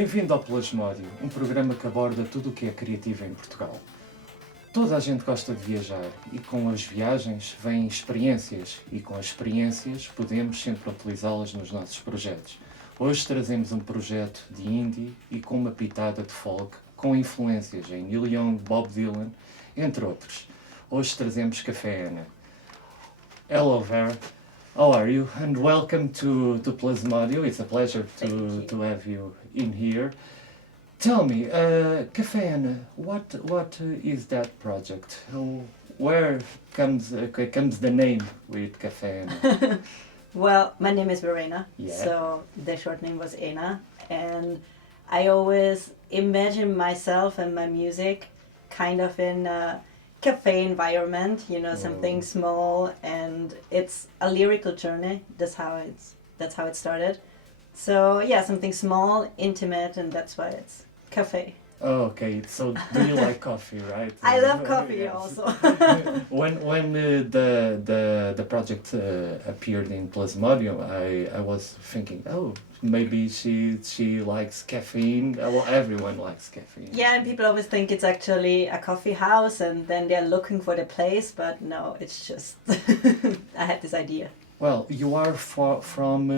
Bem-vindo ao Plasmodium, um programa que aborda tudo o que é criativo em Portugal. Toda a gente gosta de viajar e com as viagens vêm experiências e com as experiências podemos sempre utilizá-las nos nossos projetos. Hoje trazemos um projeto de indie e com uma pitada de folk com influências em Neil Young, Bob Dylan, entre outros. Hoje trazemos Café ENA. Hello there, how are you? And welcome to Plasmodium. It's a pleasure to have you in here. Tell me, Café ENA, what is that project? Where comes the name with Café ENA? Well, my name is Verena, Yeah. so the short name was ENA, and I always imagine myself and my music kind of in a cafe environment, something small, and it's a lyrical journey. That's how it started. So yeah, something small, intimate, and that's why it's cafe. Oh, okay, so do you like coffee, right? I love coffee Yes. also. When the project appeared in Plasmodium, I was thinking, oh, maybe she likes caffeine. Well, everyone likes caffeine. Yeah, and people always think it's actually a coffee house, and then they're looking for the place, but no, it's just I had this idea. Well, you are from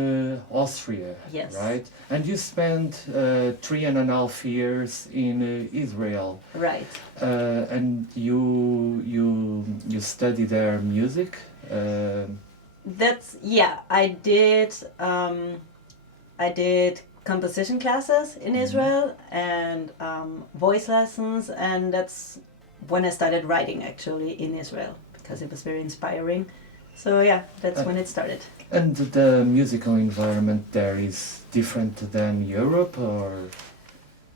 Austria, Yes. right? And you spent 3.5 years in Israel, Right. and you study there music. I did composition classes in Israel and voice lessons, and that's when I started writing actually in Israel because it was very inspiring. So yeah, that's when it started. And the musical environment there is different than Europe, or?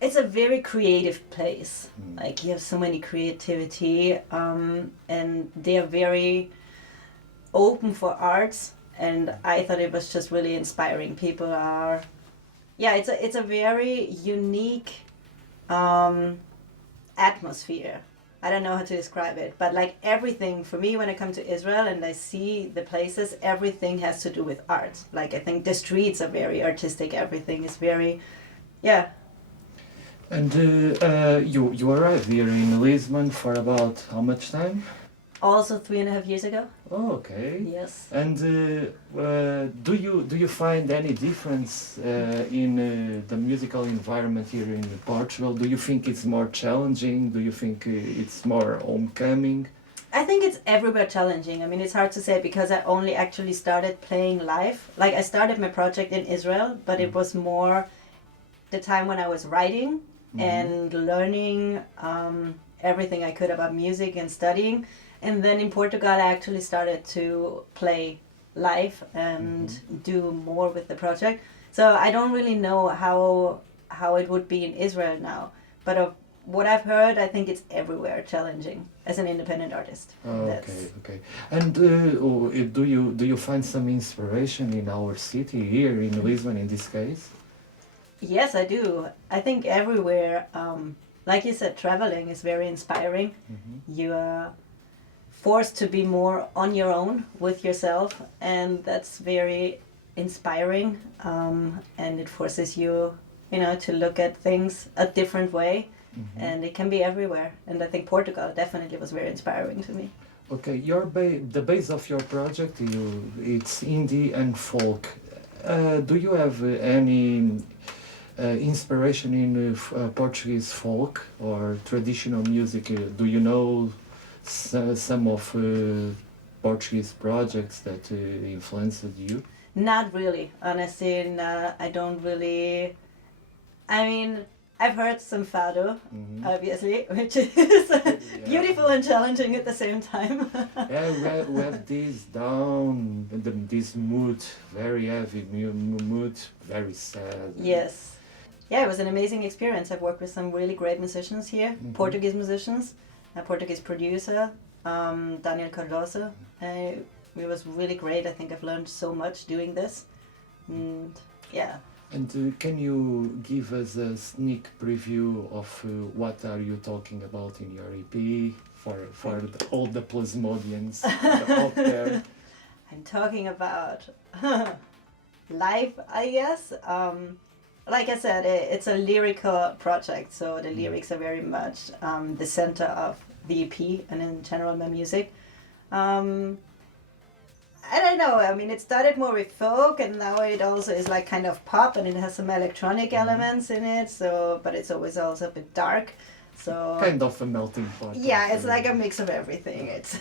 It's a very creative place. Like you have so many creativity, and they are very open for arts. And I thought it was just really inspiring. People are, it's a very unique atmosphere. I don't know how to describe it, but like everything for me when I come to Israel and I see the places, everything has to do with art. Like I think the streets are very artistic. Everything is very, yeah. And you arrived here in Lisbon for about how much time? Also 3.5 years ago. Oh, okay. Yes. And do you find any difference in the musical environment here in Portugal? Do you think it's more challenging? Do you think it's more homecoming? I think it's everywhere challenging. I mean, it's hard to say because I only actually started playing live. Like I started my project in Israel, but it was more the time when I was writing and learning everything I could about music and studying. And then in Portugal, I actually started to play live and do more with the project. So I don't really know how it would be in Israel now. But of what I've heard, I think it's everywhere challenging as an independent artist. Oh, okay. And do you find some inspiration in our city here in Lisbon in this case? Yes, I do. I think everywhere, like you said, traveling is very inspiring. You are forced to be more on your own with yourself, and that's very inspiring, and it forces you to look at things a different way, and it can be everywhere, and I think Portugal definitely was very inspiring to me. Okay, the base of your project, it's indie and folk. Do you have any inspiration in Portuguese folk or traditional music? Do you know some of Portuguese projects that influenced you? Not really, honestly. I don't really. I mean, I've heard some fado, obviously, which is beautiful and challenging at the same time. Yeah, we have this down, this mood, very heavy mood, very sad. Yes. Yeah, it was an amazing experience. I've worked with some really great musicians here, Portuguese musicians. A Portuguese producer, Daniel Cardoso. It was really great. I think I've learned so much doing this. And yeah. And can you give us a sneak preview of what are you talking about in your EP for all the Plasmodians out there? I'm talking about life, I guess. like I said, it's a lyrical project, so the lyrics are very much the center of the EP and in general my music. I don't know, I mean, it started more with folk and now it also is like kind of pop and it has some electronic elements in it, so, but it's always also a bit dark. So Kind of a melting pot. yeah, it's like a mix of everything. It's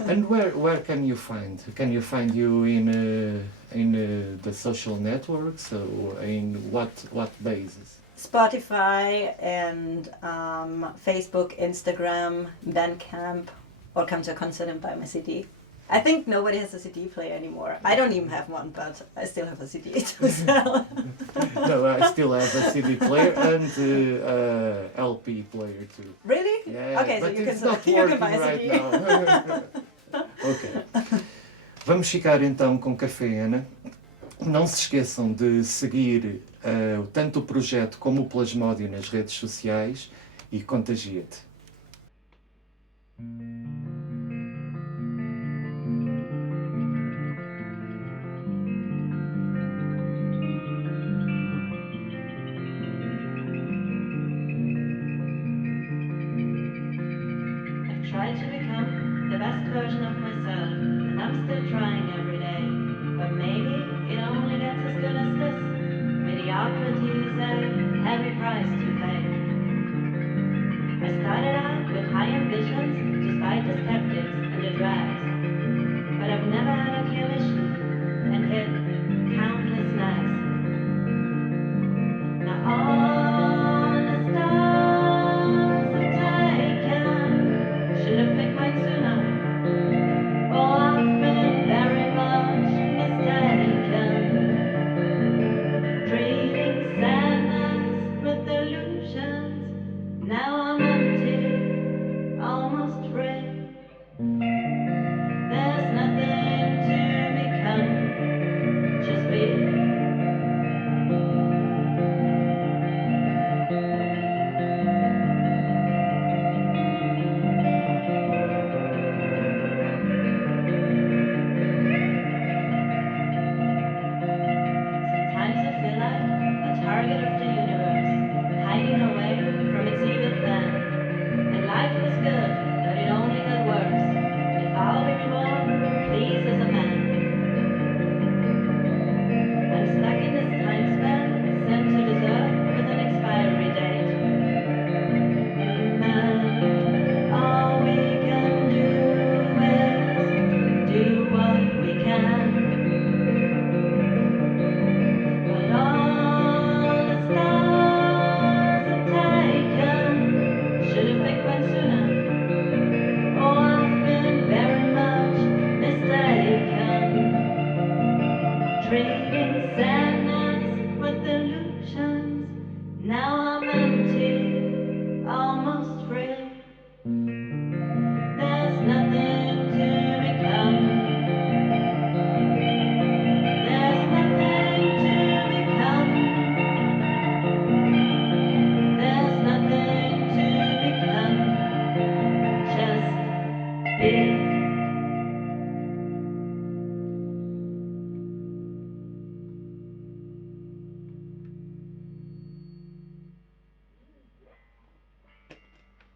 And where can you find? Can you find you in the social networks or in what basis? Spotify and Facebook, Instagram, Bandcamp, or come to a concert and buy my CD. I think nobody has a CD player anymore. I don't even have one, but I still have a CD to sell. No, I still have a CD player and LP player too. Really? Yeah, Okay, so but you it's can, not you can working buy a right CD. now. Ok. Vamos ficar então com Café ENA. Não se esqueçam de seguir tanto o projeto como o Plasmodium nas redes sociais e contagia-te. I've tried to become the best version of myself, and I'm still trying every day. But maybe it only gets as good as this. Mediocrity is a heavy price to pay. I started out with high ambitions, despite the skeptics and the drags. But I've never had a clear mission, and hit countless snags. Now all the stars have taken. Should have picked mine sooner. Oh, I've been very much mistaken. Trading sadness with illusions. Now I'm empty, almost free. There's nothing to become, just be. Sometimes I feel like a target of the universe, hiding away from its evil plan. And life was good, but it only got worse. If I'll be reborn, please as a man. I'm stuck in this time span, sent to this earth with an expiry date. All we can do is do what we can. But all the stars are taken. Should have picked one sooner. Oh, I've been very much mistaken. Trading sadness with illusions. Now